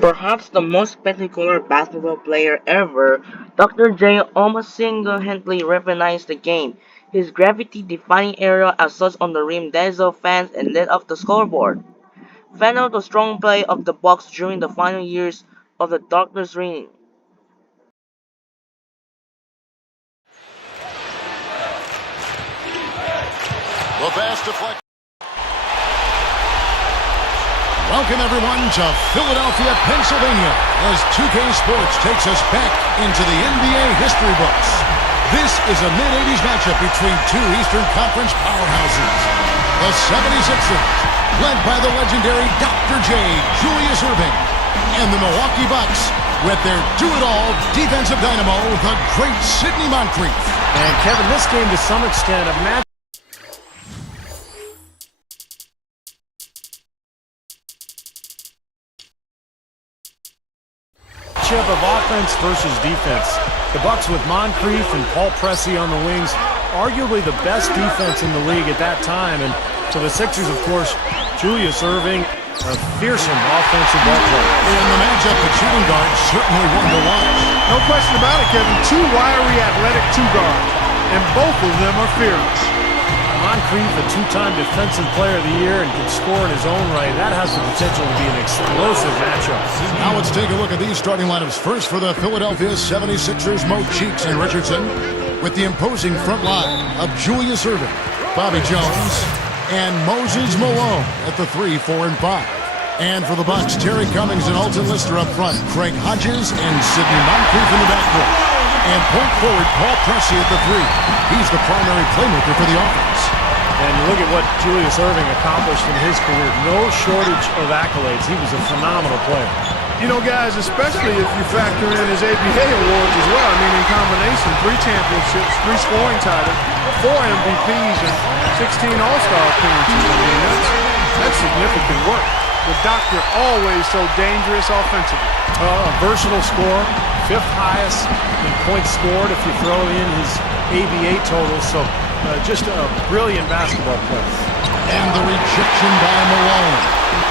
Perhaps the most spectacular basketball player ever, Dr. J almost single-handedly revolutionized the game. His gravity-defying aerial assaults on the rim dazzled fans and lit up the scoreboard. Fan out the strong play of the Bucks during the final years of the Doctor's reign. The pass deflection. Welcome, everyone, to Philadelphia, Pennsylvania, as 2K Sports takes us back into the NBA history books. This is a mid-'80s matchup between two Eastern Conference powerhouses. The 76ers, led by the legendary Dr. J, Julius Erving, and the Milwaukee Bucks, with their do-it-all defensive dynamo, the great Sidney Moncrief. And, Kevin, this game, to some extent, a match of offense versus defense. The Bucks with Moncrief and Paul Pressey on the wings, arguably the best defense in the league at that time. And to the Sixers, of course, Julius Erving, a fearsome offensive ball player. And the matchup at shooting guard, certainly one to watch. No question about it, Kevin. Two wiry, athletic two guards, and both of them are fearless. Moncrief, a two-time Defensive Player of the Year, and can score in his own right. That has the potential to be an explosive matchup. Now let's take a look at these starting lineups. First for the Philadelphia 76ers, Mo Cheeks and Richardson, with the imposing front line of Julius Erving, Bobby Jones, and Moses Malone at the 3, 4, and 5. And for the Bucks, Terry Cummings and Alton Lister up front, Craig Hodges and Sidney Moncrief in the backcourt. And point forward, Paul Pressey at the 3. He's the primary playmaker for the offense. And look at what Julius Erving accomplished in his career. No shortage of accolades. He was a phenomenal player. You know, guys, especially if you factor in his ABA awards as well. I mean, in combination, 3 championships, 3 scoring titles, 4 MVPs, and 16 All-Star appearances. I mean, that's significant work. The doctor always so dangerous offensively. A versatile scorer, 5th highest in points scored if you throw in his ABA total. So just a brilliant basketball player. And the rejection by Malone.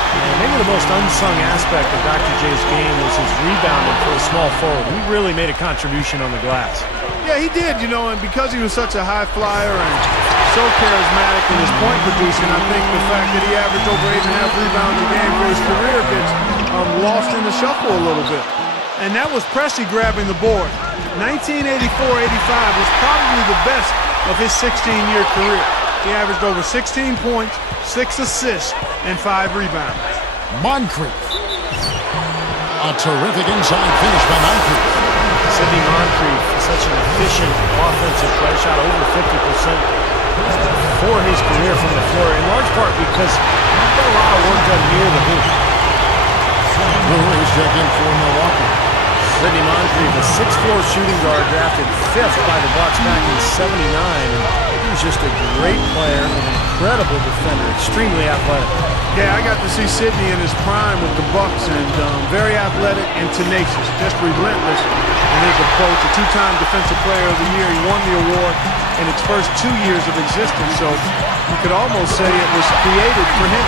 And maybe the most unsung aspect of Dr. J's game was his rebounding for a small forward. He really made a contribution on the glass. Yeah, he did, you know, and because he was such a high flyer and so charismatic in his point producing, I think the fact that he averaged over 8.5 rebounds a game for his career gets lost in the shuffle a little bit. And that was Pressey grabbing the board. 1984-85 was probably the best of his 16-year career. He averaged over 16 points, 6 assists, and 5 rebounds. Moncrief. A terrific inside finish by Moncrief. Sidney Moncrief is such an efficient offensive player, shot over 50% for his career from the floor, in large part because he's got a lot of work done near the hoop. Brewers check in for Milwaukee. Sidney Moncrief, a 6'4" shooting guard, drafted 5th by the Bucks back in '79. And he was just a great player, an incredible defender, extremely athletic. Yeah, I got to see Sidney in his prime with the Bucks, and very athletic and tenacious, just relentless in his approach. A 2-time Defensive Player of the Year. He won the award in its first 2 years of existence, so you could almost say it was created for him.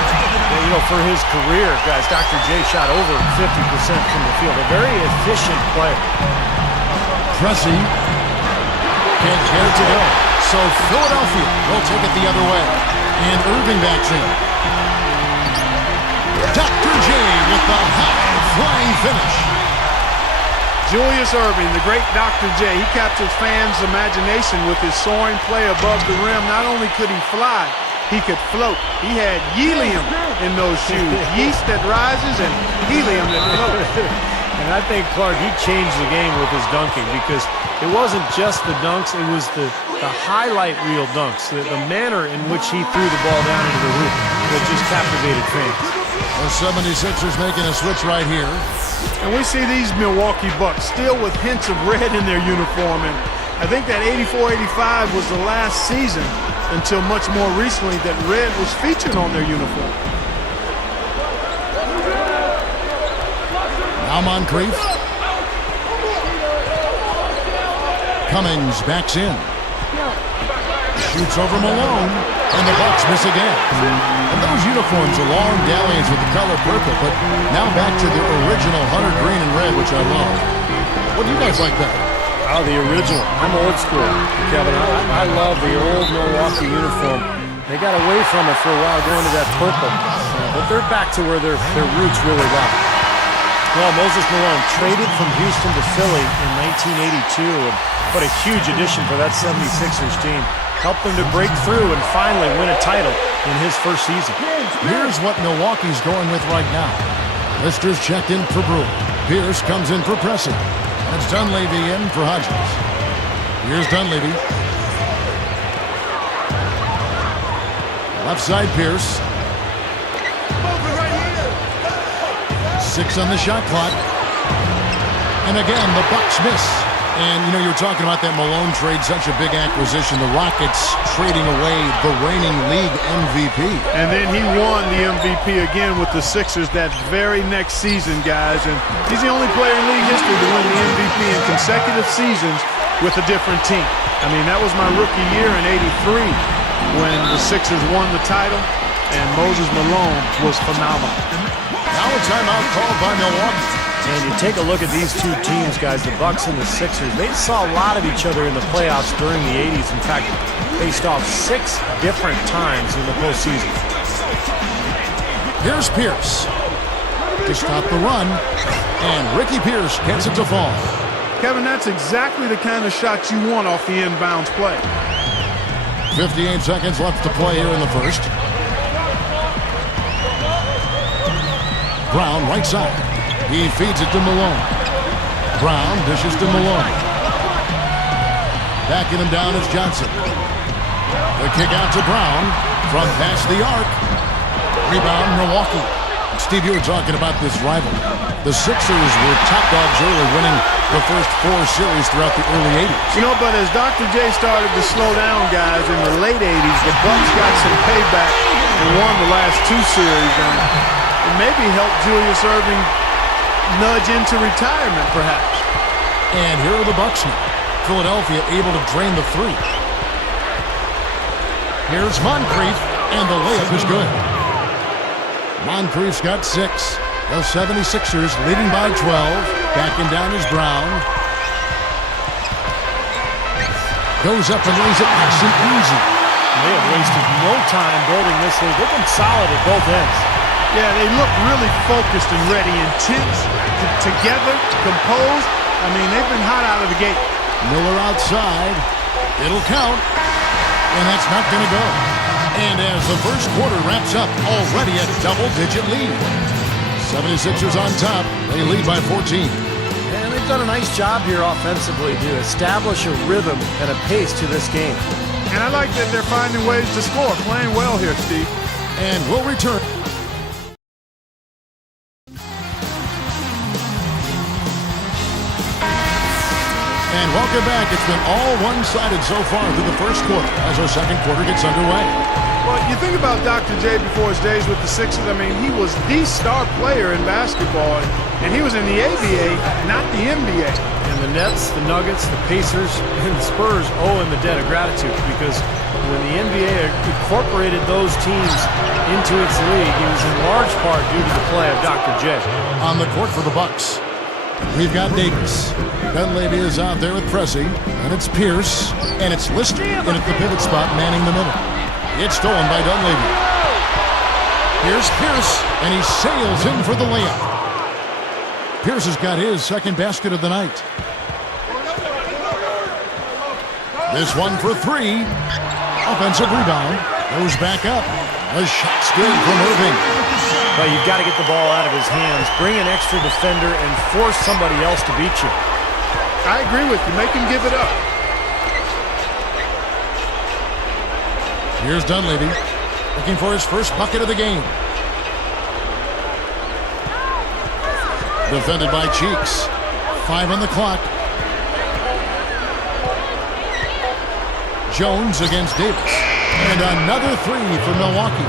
Yeah, you know, for his career, guys, Dr. J shot over 50% from the field. A very efficient player. Pressey can't get it to go. So Philadelphia will take it the other way. And Erving backs in. Dr. J with the high-flying finish. Julius Erving, the great Dr. J, he captures fans' imagination with his soaring play above the rim. Not only could he fly, he could float. He had helium in those shoes. Yeast that rises and helium that floats. And I think, Clark, he changed the game with his dunking, because it wasn't just the dunks, it was the highlight reel dunks, the manner in which he threw the ball down into the hoop that just captivated fans. The 76ers making a switch right here. And we see these Milwaukee Bucks still with hints of red in their uniform. And I think that 84-85 was the last season until much more recently that red was featured on their uniform. Now Moncrief. Cummings backs in. Shoots over Malone, and the Bucks miss again. And those uniforms are long dalliance with the color purple, but now back to the original hunter green and red, which I love. What do you guys like better? Oh, the original. I'm old school, Kevin. I love the old Milwaukee uniform. They got away from it for a while going to that purple, but they're back to where their roots really lie. Well, Moses Malone traded from Houston to Philly in 1982, and what a huge addition for that 76ers team. Helped them to break through and finally win a title in his first season. Here's what Milwaukee's going with right now. Lister's checked in for Brewer. Pierce comes in for Pressing. That's Dunleavy in for Hodges. Here's Dunleavy. Left side Pierce. 6 on the shot clock. And again, the Bucks miss. And, you know, you were talking about that Malone trade, such a big acquisition. The Rockets trading away the reigning league MVP. And then he won the MVP again with the Sixers that very next season, guys. And he's the only player in league history to win the MVP in consecutive seasons with a different team. I mean, that was my rookie year in '83 when the Sixers won the title, and Moses Malone was phenomenal. Now a timeout called by Milwaukee. And you take a look at these two teams, guys, the Bucks and the Sixers. They saw a lot of each other in the playoffs during the 80s. In fact, faced off 6 different times in the postseason. Here's Pierce to stop the run, and Ricky Pierce gets it to fall. Kevin, that's exactly the kind of shot you want off the inbounds play. 58 seconds left to play here in the first. Brown, right side. He feeds it to Malone. Brown dishes to Malone. Backing him down is Johnson. The kick out to Brown from past the arc. Rebound, Milwaukee. Steve, you were talking about this rivalry. The Sixers were top dogs early, winning the first 4 series throughout the early 80s. You know, but as Dr. J started to slow down, guys, in the late 80s, the Bucks got some payback and won the last 2 series. And it maybe helped Julius Erving nudge into retirement, perhaps. And here are the Bucks now. Philadelphia able to drain the 3. Here's Moncrief, and the layup is good. Moncrief's got 6. The 76ers leading by 12. Backing down is Brown. Goes up and lays it nice and easy. They have wasted no time building this lead. They've been solid at both ends. Yeah, they look really focused and ready, intense, together, composed. I mean, they've been hot out of the gate. Miller outside. It'll count. And that's not going to go. And as the first quarter wraps up, already a double-digit lead. 76ers on top. They lead by 14. And they've done a nice job here offensively to establish a rhythm and a pace to this game. And I like that they're finding ways to score. Playing well here, Steve. And we'll return. And welcome back. It's been all one-sided so far through the first quarter as our second quarter gets underway. Well, you think about Dr. J before his days with the Sixers. I mean, he was the star player in basketball, and he was in the ABA, not the NBA. And the Nets, the Nuggets, the Pacers, and the Spurs owe him a debt of gratitude because when the NBA incorporated those teams into its league, it was in large part due to the play of Dr. J. On the court for the Bucks, we've got Davis. Dunleavy is out there with Pressey, and it's Pierce, and it's Lister in at the pivot spot, manning the middle. It's stolen by Dunleavy. Here's Pierce, and he sails in for the layup. Pierce has got his second basket of the night. This one for 3. Offensive rebound. Goes back up. The shot's good from Erving. But you've got to get the ball out of his hands, bring an extra defender, and force somebody else to beat you. I agree with you. Make him give it up. Here's Dunleavy, looking for his first bucket of the game. Defended by Cheeks. 5 on the clock. Jones against Davis. And another 3 for Milwaukee.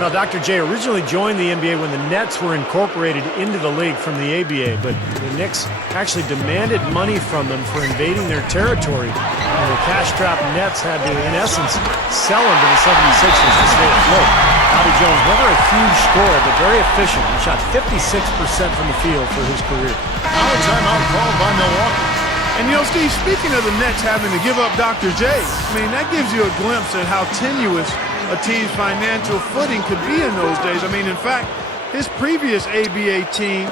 Now, Dr. J originally joined the NBA when the Nets were incorporated into the league from the ABA, but the Knicks actually demanded money from them for invading their territory, and the cash-strapped Nets had to, in essence, sell him to the 76ers to stay afloat. Bobby Jones, never a huge scorer, but very efficient. He shot 56% from the field for his career. Now a timeout called by Milwaukee. And, you know, Steve, speaking of the Nets having to give up Dr. J, I mean, that gives you a glimpse at how tenuous a team's financial footing could be in those days. I mean, in fact, his previous ABA team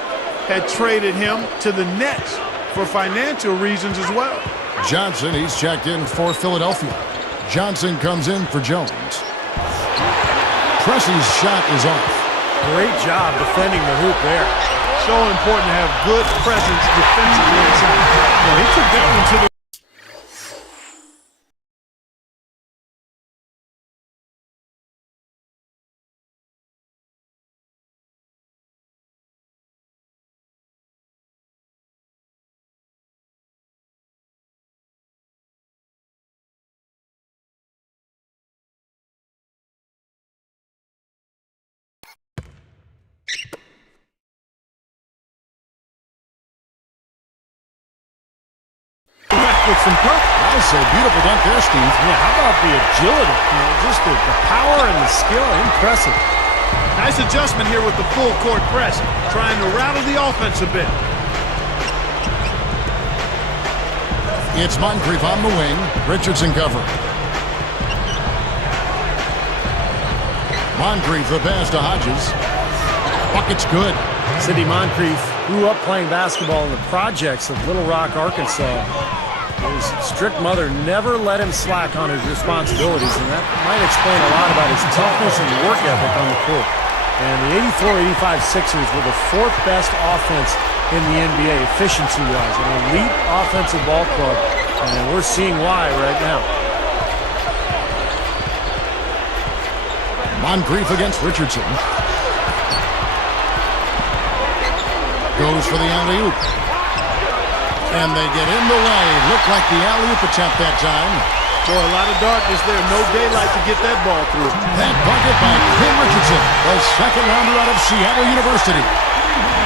had traded him to the Nets for financial reasons as well. Johnson, he's checked in for Philadelphia. Johnson comes in for Jones. Pressey's shot is off. Great job defending the hoop there. So important to have good presence defensively inside. Well, he took that one to the with some purpose. That was a beautiful dunk there, Steve. Yeah, how about the agility? You know, just the power and the skill, impressive. Nice adjustment here with the full court press, trying to rattle the offense a bit. It's Moncrief on the wing. Richardson covering. Moncrief, the pass to Hodges. Bucket's good. Sidney Moncrief grew up playing basketball in the projects of Little Rock, Arkansas. His strict mother never let him slack on his responsibilities, and that might explain a lot about his toughness and work ethic on the court. And the 84-85 Sixers were the fourth best offense in the NBA, efficiency-wise. An elite offensive ball club, and we're seeing why right now. Moncrief against Richardson. Goes for the alley-oop. And they get in the way. Looked like the alley-oop attempt that time. Boy, a lot of darkness there. No daylight to get that ball through. That bucket by Ken Richardson, the second rounder out of Seattle University.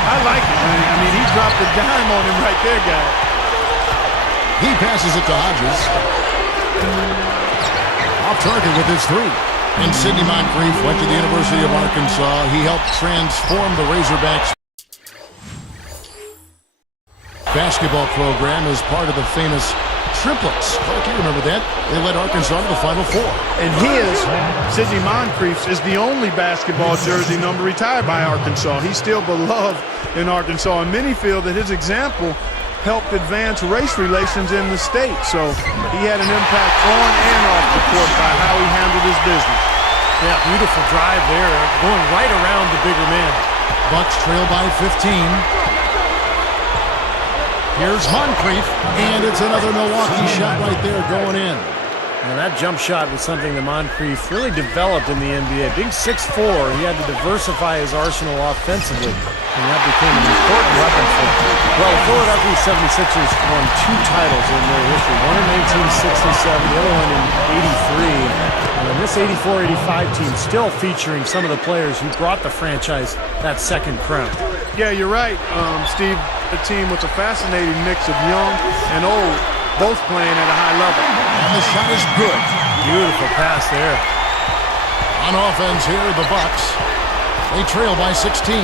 I like it. I mean, he dropped a dime on him right there, guy. He passes it to Hodges. Off target with his three. And Sidney Moncrief went to the University of Arkansas. He helped transform the Razorbacks basketball program as part of the famous triplets. Clark, you remember that? They led Arkansas to the Final Four. And his, Sidney Moncrief's, is the only basketball jersey number retired by Arkansas. He's still beloved in Arkansas, and many feel that his example helped advance race relations in the state. So he had an impact on and off the court by how he handled his business. Yeah, beautiful drive there, going right around the bigger man. Bucks trail by 15. Here's Moncrief, and it's another Milwaukee shot right there going in. And that jump shot was something that Moncrief really developed in the NBA. Being 6'4", he had to diversify his arsenal offensively, and that became an important weapon for him. Well, the Philadelphia 76ers won 2 titles in their history, one in 1967, the other one in '83. And this 84-85 team still featuring some of the players who brought the franchise that second crown. Yeah, you're right, Steve. A team with a fascinating mix of young and old, both playing at a high level. And the shot is good. Beautiful pass there. On offense here, the Bucks. They trail by 16.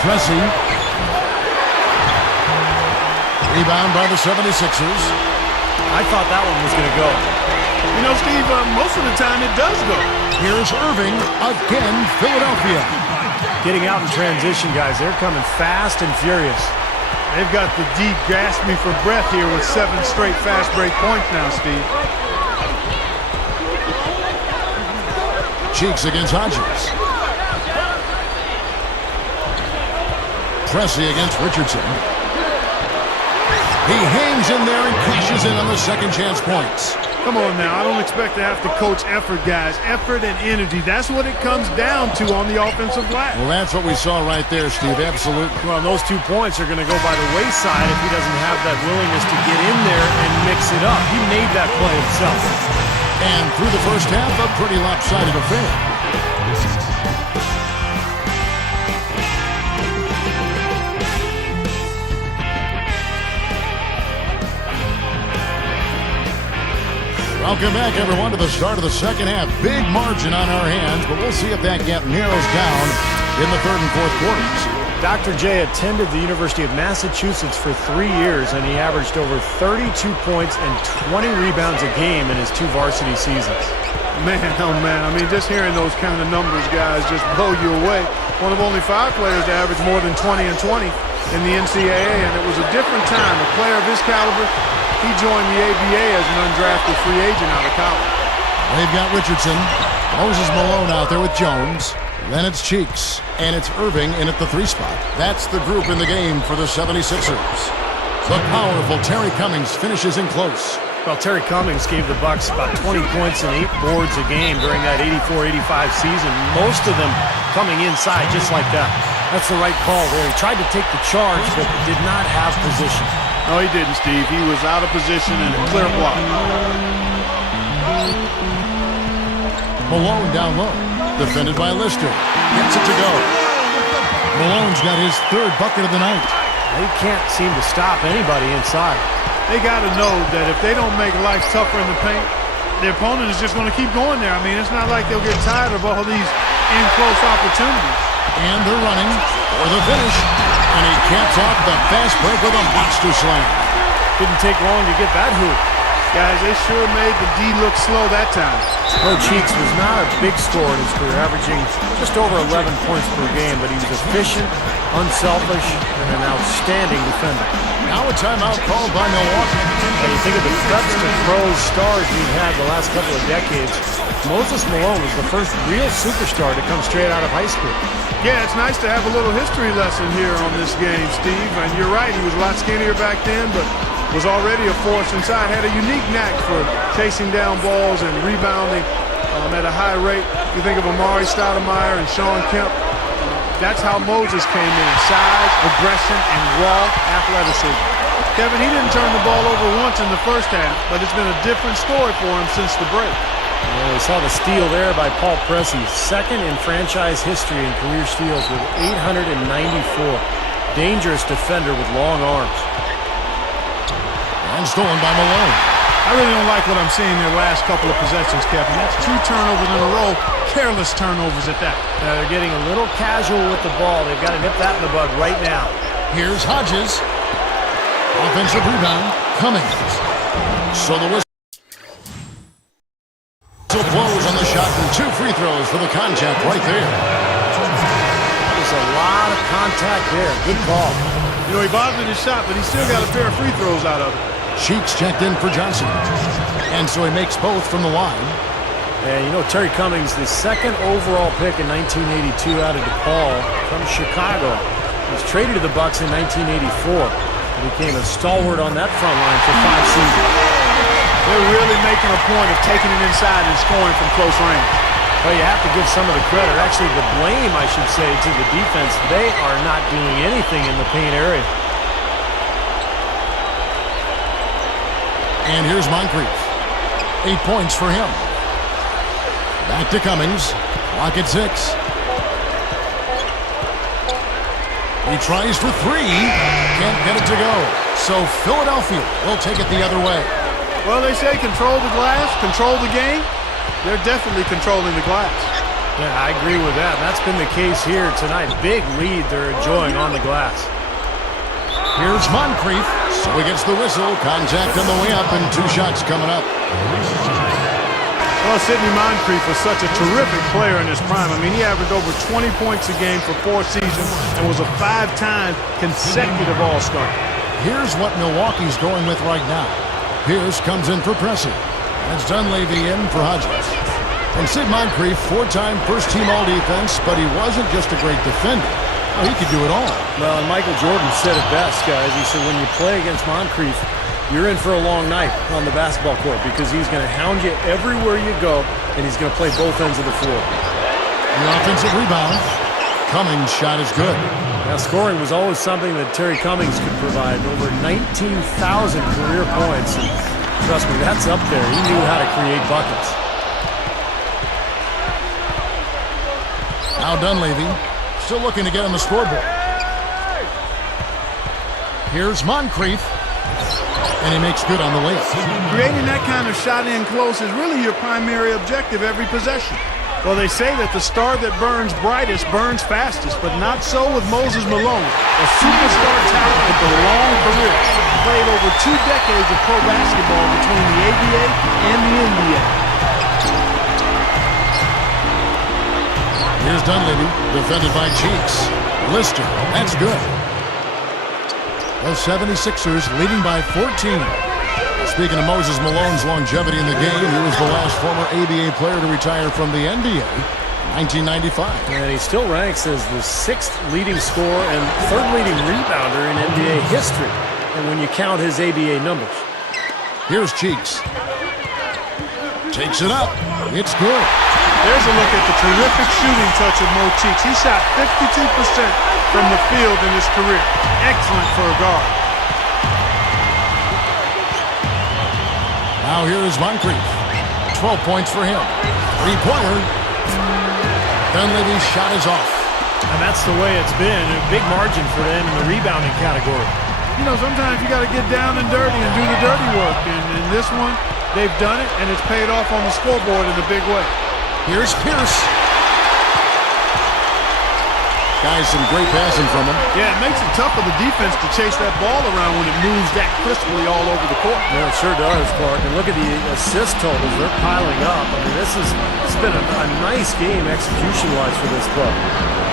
Pressey. Rebound by the 76ers. I thought that one was going to go. You know, Steve, most of the time it does go. Here's Erving again, Philadelphia. Getting out in transition, guys. They're coming fast and furious. They've got the deep gasping for breath here with 7 straight fast break points now, Steve. Cheeks against Hodges. Pressey against Richardson. He hangs in there and cashes in on the second chance points. Come on now, I don't expect to have to coach effort, guys. Effort and energy, that's what it comes down to on the offensive glass. Well, that's what we saw right there, Steve, absolutely. Well, those 2 points are going to go by the wayside if he doesn't have that willingness to get in there and mix it up. He made that play himself. And through the first half, a pretty lopsided affair. Welcome back, everyone, to the start of the second half. Big margin on our hands, but we'll see if that gap narrows down in the third and fourth quarters. Dr. J attended the University of Massachusetts for 3 years, and he averaged over 32 points and 20 rebounds a game in his 2 varsity seasons. Man, oh man, I mean, just hearing those kind of numbers, guys, just blow you away. One of only 5 players to average more than 20 and 20 in the NCAA, and it was a different time. A player of his caliber, he joined the ABA as an undrafted free agent out of college. They've got Richardson, Moses Malone out there with Jones. Then it's Cheeks, and it's Erving in at the 3 spot. That's the group in the game for the 76ers. The powerful Terry Cummings finishes in close. Well, Terry Cummings gave the Bucks about 20 points and 8 boards a game during that 84-85 season, most of them coming inside just like that. That's the right call there. He tried to take the charge, but did not have position. No, he didn't, Steve. He was out of position and a clear block. Malone down low. Defended by Lister. Gets it to go. Malone's got his 3rd bucket of the night. They can't seem to stop anybody inside. They got to know that if they don't make life tougher in the paint, the opponent is just going to keep going there. I mean, it's not like they'll get tired of all these in-close opportunities. And they're running for the finish. And he caps off the fast break with a monster slam. Didn't take long to get that hoop. Guys, they sure made the D look slow that time. Bo Cheeks was not a big scorer in his career, averaging just over 11 points per game, but he was efficient, unselfish, and an outstanding defender. Now a timeout called by Milwaukee. When you think of the guts to pros stars we've had the last couple of decades, Moses Malone was the first real superstar to come straight out of high school. Yeah, it's nice to have a little history lesson here on this game, Steve. And you're right, he was a lot skinnier back then, but was already a force inside. Had a unique knack for chasing down balls and rebounding at a high rate. You think of Amari Stoudemire and Sean Kemp. That's how Moses came in. Size, aggression, and raw athleticism. Kevin, he didn't turn the ball over once in the first half, but it's been a different story for him since the break. Well, we saw the steal there by Paul Pressey, 2nd in franchise history in career steals with 894. Dangerous defender with long arms. And stolen by Malone. I really don't like what I'm seeing their last couple of possessions, Kevin. That's 2 turnovers in a row, careless turnovers at that. They're getting a little casual with the ball. They've got to nip that in the bud right now. Here's Hodges. Offensive rebound, Cummings. So the whistle blows on the shot and 2 free throws for the contact right there. There's a lot of contact there. Good call. You know, he bothered his shot, but he still got a pair of free throws out of it. Cheeks checked in for Johnson. And so he makes both from the line. And you know, Terry Cummings, the 2nd overall pick in 1982 out of DePaul from Chicago, was traded to the Bucks in 1984. He became a stalwart on that front line for 5 seasons. They're really making a point of taking it inside and scoring from close range. Well, you have to give some of the credit, actually the blame, I should say, to the defense. They are not doing anything in the paint area. And here's Moncrief. 8 points for him. Back to Cummings. Clock at 6. He tries for 3. Can't get it to go. So Philadelphia will take it the other way. Well, they say control the glass, control the game. They're definitely controlling the glass. Yeah, I agree with that. That's been the case here tonight. Big lead they're enjoying on the glass. Here's Moncrief. So he gets the whistle. Contact on the way up and 2 shots coming up. Well, Sidney Moncrief was such a terrific player in his prime. I mean, he averaged over 20 points a game for 4 seasons and was a 5-time consecutive All-Star. Here's what Milwaukee's going with right now. Pierce comes in for Pressey. That's Dunleavy in for Hodges. And Sid Moncrief, 4-time first-team All-Defense, but he wasn't just a great defender. Oh, he could do it all. Well, and Michael Jordan said it best, guys. He said when you play against Moncrief, you're in for a long night on the basketball court because he's going to hound you everywhere you go, and he's going to play both ends of the floor. The offensive rebound. Cummings' shot is good. Now, scoring was always something that Terry Cummings could provide. Over 19,000 career points. And trust me, that's up there. He knew how to create buckets. Now Dunleavy, still looking to get on the scoreboard. Here's Moncrief. and he makes good on the layup. Creating that kind of shot in close is really your primary objective every possession. Well, they say that the star that burns brightest burns fastest, but not so with Moses Malone, a superstar talent with a long career. Played over 2 decades of pro basketball between the ABA and the NBA. Here's Dunleavy, defended by Cheeks. Lister, that's good. The 76ers leading by 14. Speaking of Moses Malone's longevity in the game, he was the last former ABA player to retire from the NBA in 1995. And he still ranks as the 6th leading scorer and 3rd leading rebounder in NBA history. And when you count his ABA numbers. Here's Cheeks. Takes it up. It's good. There's a look at the terrific shooting touch of Mo Cheeks. He shot 52% from the field in his career. Excellent for a guard. Now here is Moncrief. 12 points for him. 3-pointer. Dunleavy's shot is off. And that's the way it's been. A big margin for them in the rebounding category. You know, sometimes you got to get down and dirty and do the dirty work. And in this one, they've done it, and it's paid off on the scoreboard in a big way. Here's Pierce. Guys, some great passing from him. Yeah, it makes it tough for the defense to chase that ball around when it moves that crisply all over the court. Yeah, it sure does, Clark. And look at the assist totals. They're piling up. I mean, it's been a nice game execution-wise for this club.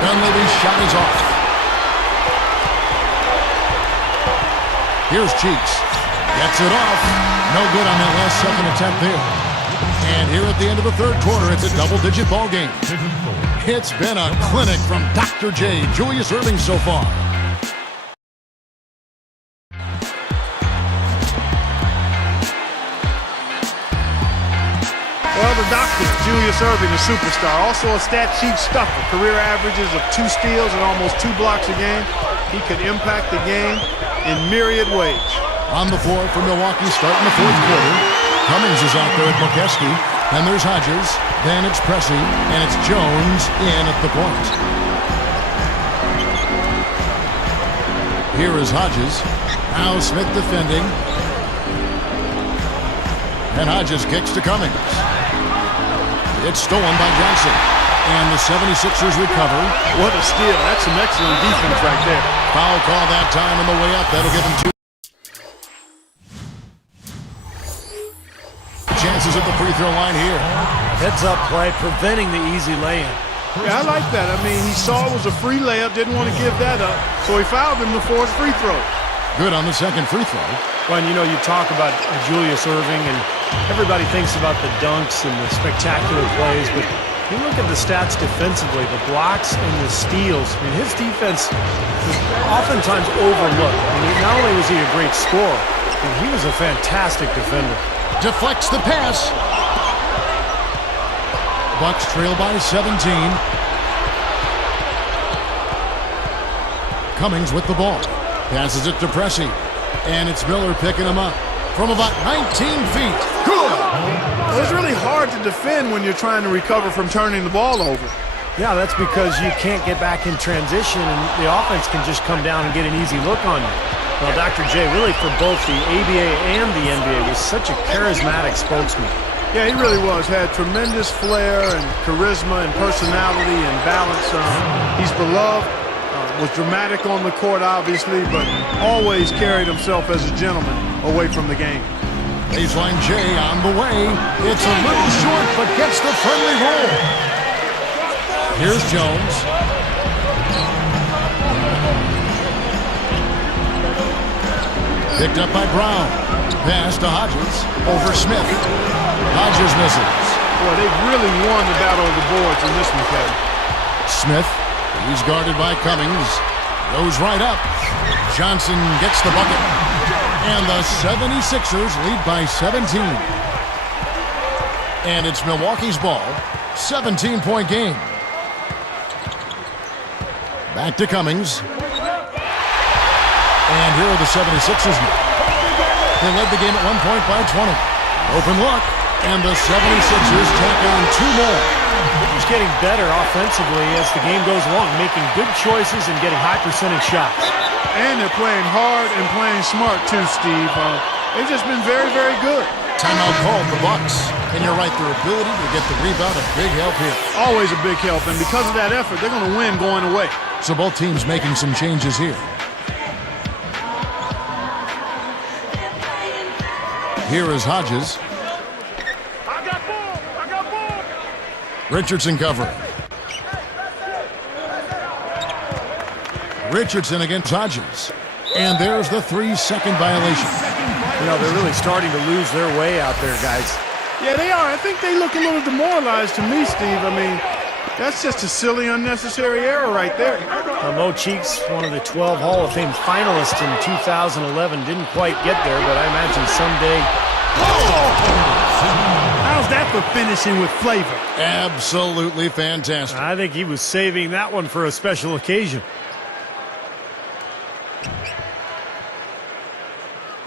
Dunleavy's shot is off. Here's Cheeks. Gets it off. No good on that last second attempt there. And here at the end of the third quarter, it's a double-digit ball game. It's been a clinic from Dr. J, Julius Erving so far. Well, the doctor, Julius Erving, a superstar. Also a stat sheet stuffer. Career averages of 2 steals and almost 2 blocks a game. He could impact the game in myriad ways. On the floor for Milwaukee starting the fourth quarter. Cummings is out there at McKeskey. Then there's Hodges. Then it's Pressey. And it's Jones in at the point. Here is Hodges. Now Smith defending. And Hodges kicks to Cummings. It's stolen by Johnson. And the 76ers recover. What a steal. That's some excellent defense right there. Foul call that time on the way up. That'll give him 2 chances at the free throw line here. Heads-up play, preventing the easy lay-in. Yeah, I like that. I mean, he saw it was a free layup, didn't want to give that up, so he fouled him to force free throw. Good on the second free throw. Well, you know, you talk about Julius Erving, and everybody thinks about the dunks and the spectacular plays, but you look at the stats defensively, the blocks and the steals. I mean, his defense is oftentimes overlooked. I mean, not only was he a great scorer, but he was a fantastic defender. Deflects the pass. Bucks trail by 17. Cummings with the ball. Passes it to Pressey. And it's Miller picking him up from about 19 feet. Good! Well, it's really hard to defend when you're trying to recover from turning the ball over. Yeah, that's because you can't get back in transition, and the offense can just come down and get an easy look on you. Well, Dr. J, really for both the ABA and the NBA, was such a charismatic spokesman. Yeah, he really was. Had tremendous flair and charisma and personality and balance. He's beloved, was dramatic on the court, obviously, but always carried himself as a gentleman away from the game. Baseline J on the way. It's a little short, but gets the friendly roll. Here's Jones. Picked up by Brown. Pass to Hodges. Over Smith. Hodges misses. Boy, they've really won the battle of the boards in this one, Kevin. Smith. He's guarded by Cummings. Goes right up. Johnson gets the bucket. And the 76ers lead by 17. And it's Milwaukee's ball. 17-point game. Back to Cummings. And here are the 76ers now. They led the game at 1 point by 20. Open look. And the 76ers take on 2 more. He's getting better offensively as the game goes along, making good choices and getting high percentage shots. And they're playing hard and playing smart too, Steve. They've just been very, very good. Timeout called the Bucks. And you're right, their ability to get the rebound, a big help here. Always a big help, and because of that effort, they're going to win going away. So both teams making some changes here. Here is Hodges. I got ball. Richardson covering. Richardson against Hodges. And there's the 3-second violation. You know, they're really starting to lose their way out there, guys. Yeah, they are. I think they look a little demoralized to me, Steve. I mean, that's just a silly, unnecessary error right there. Mo Cheeks, one of the 12 Hall of Fame finalists in 2011, didn't quite get there, but I imagine someday. How's that for finishing with flavor? Absolutely fantastic. I think he was saving that one for a special occasion.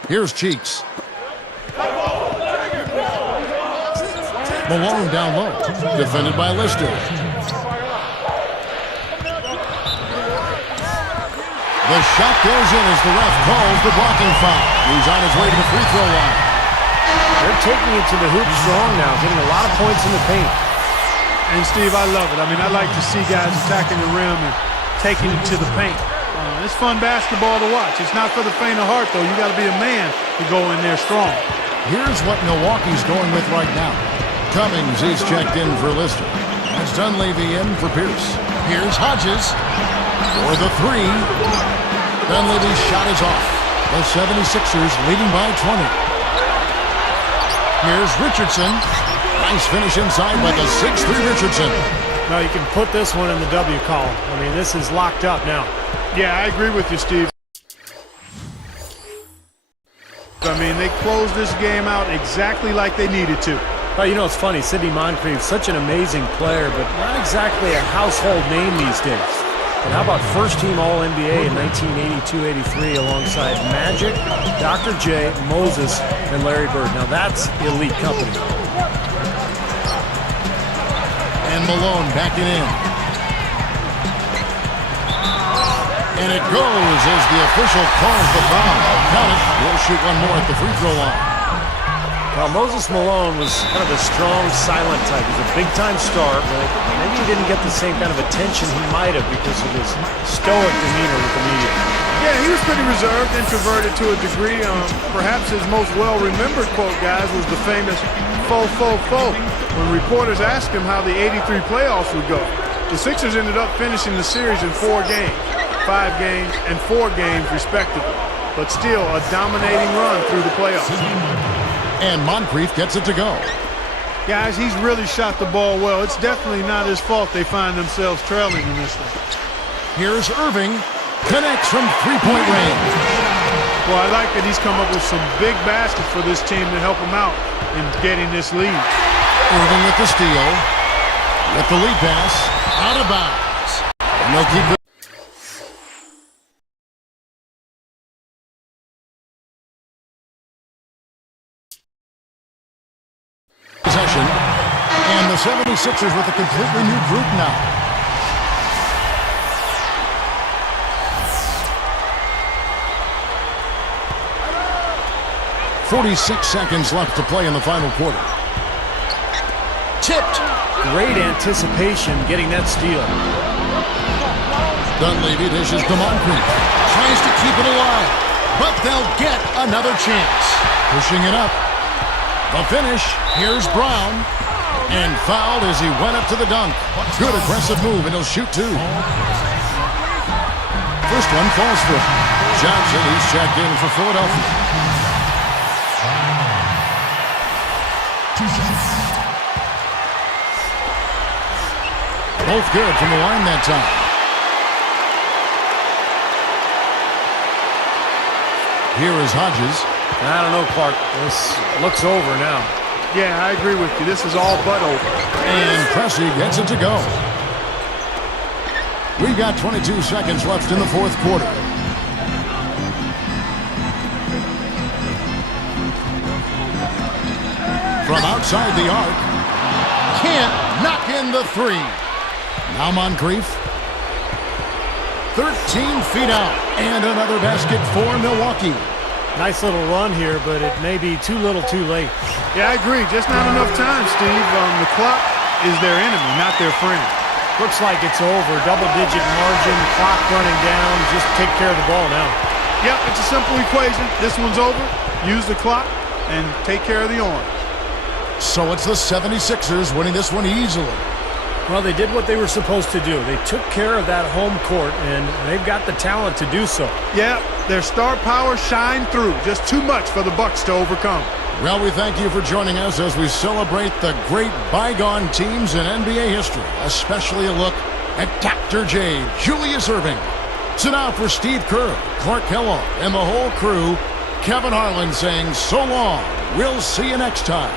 Here's Cheeks. Malone down low. Defended by Lister. The shot goes in as the ref calls the blocking foul. He's on his way to the free throw line. They're taking it to the hoop strong now, getting a lot of points in the paint. And, Steve, I love it. I mean, I like to see guys attacking the rim and taking it to the paint. It's fun basketball to watch. It's not for the faint of heart, though. You got to be a man to go in there strong. Here's what Milwaukee's going with right now. Cummings is checked in for Lister. That's Dunleavy in for Pierce. Here's Hodges for the three. Dunleavy's shot is off. The 76ers leading by 20. Here's Richardson. Nice finish inside by the 6'3 Richardson. Now you can put this one in the W column. I mean, this is locked up now. Yeah, I agree with you, Steve. I mean, they closed this game out exactly like they needed to. Well, you know, it's funny. Sidney Moncrief, such an amazing player, but not exactly a household name these days. But how about first-team All-NBA in 1982-83 alongside Magic, Dr. J, Moses, and Larry Bird? Now that's elite company. And Malone backing in. And it goes as the official calls the foul. Count it. He'll shoot one more at the free throw line. Well, Moses Malone was kind of a strong, silent type. He's a big-time star, but maybe he didn't get the same kind of attention he might have because of his stoic demeanor with the media. Yeah, he was pretty reserved, introverted to a degree. Perhaps his most well-remembered quote, guys, was the famous "fo, fo, fo," when reporters asked him how the '83 playoffs would go. The Sixers ended up finishing the series in 4 games, 5 games, and 4 games, respectively. But still, a dominating run through the playoffs. And Moncrief gets it to go. Guys, he's really shot the ball well. It's definitely not his fault they find themselves trailing in this thing. Here's Erving. Connects from three-point range. Well, I like that he's come up with some big baskets for this team to help him out in getting this lead. Erving with the steal. With the lead pass. Out of bounds. And they'll keep it. Possession. And the 76ers with a completely new group now. 46 seconds left to play in the final quarter. Tipped. Great anticipation getting that steal. Dunleavy dishes to Moncrief. Tries to keep it alive, but they'll get another chance. Pushing it up. The finish. Here's Brown. And fouled as he went up to the dunk. Good aggressive move, and he'll shoot 2. First one falls for him. Johnson, he's checked in for Philadelphia. Both good from the line that time. Here is Hodges. I don't know, Clark. This looks over now. Yeah, I agree with you. This is all but over. And Pressey gets it to go. We've got 22 seconds left in the fourth quarter. From outside the arc. Can't knock in the 3. Now Moncrief. 13 feet out. And another basket for Milwaukee. Nice little run here, but it may be too little too late. Yeah, I agree. Just not enough time, Steve. The clock is their enemy, not their friend. Looks like it's over. Double-digit margin, clock running down. Just take care of the ball now. Yep, it's a simple equation. This one's over. Use the clock and take care of the orange. So it's the 76ers winning this one easily. Well, they did what they were supposed to do. They took care of that home court, and they've got the talent to do so. Yeah, their star power shined through. Just too much for the Bucks to overcome. Well, we thank you for joining us as we celebrate the great bygone teams in NBA history, especially a look at Dr. J, Julius Erving. So now for Steve Kerr, Clark Kellogg, and the whole crew, Kevin Harlan saying so long. We'll see you next time.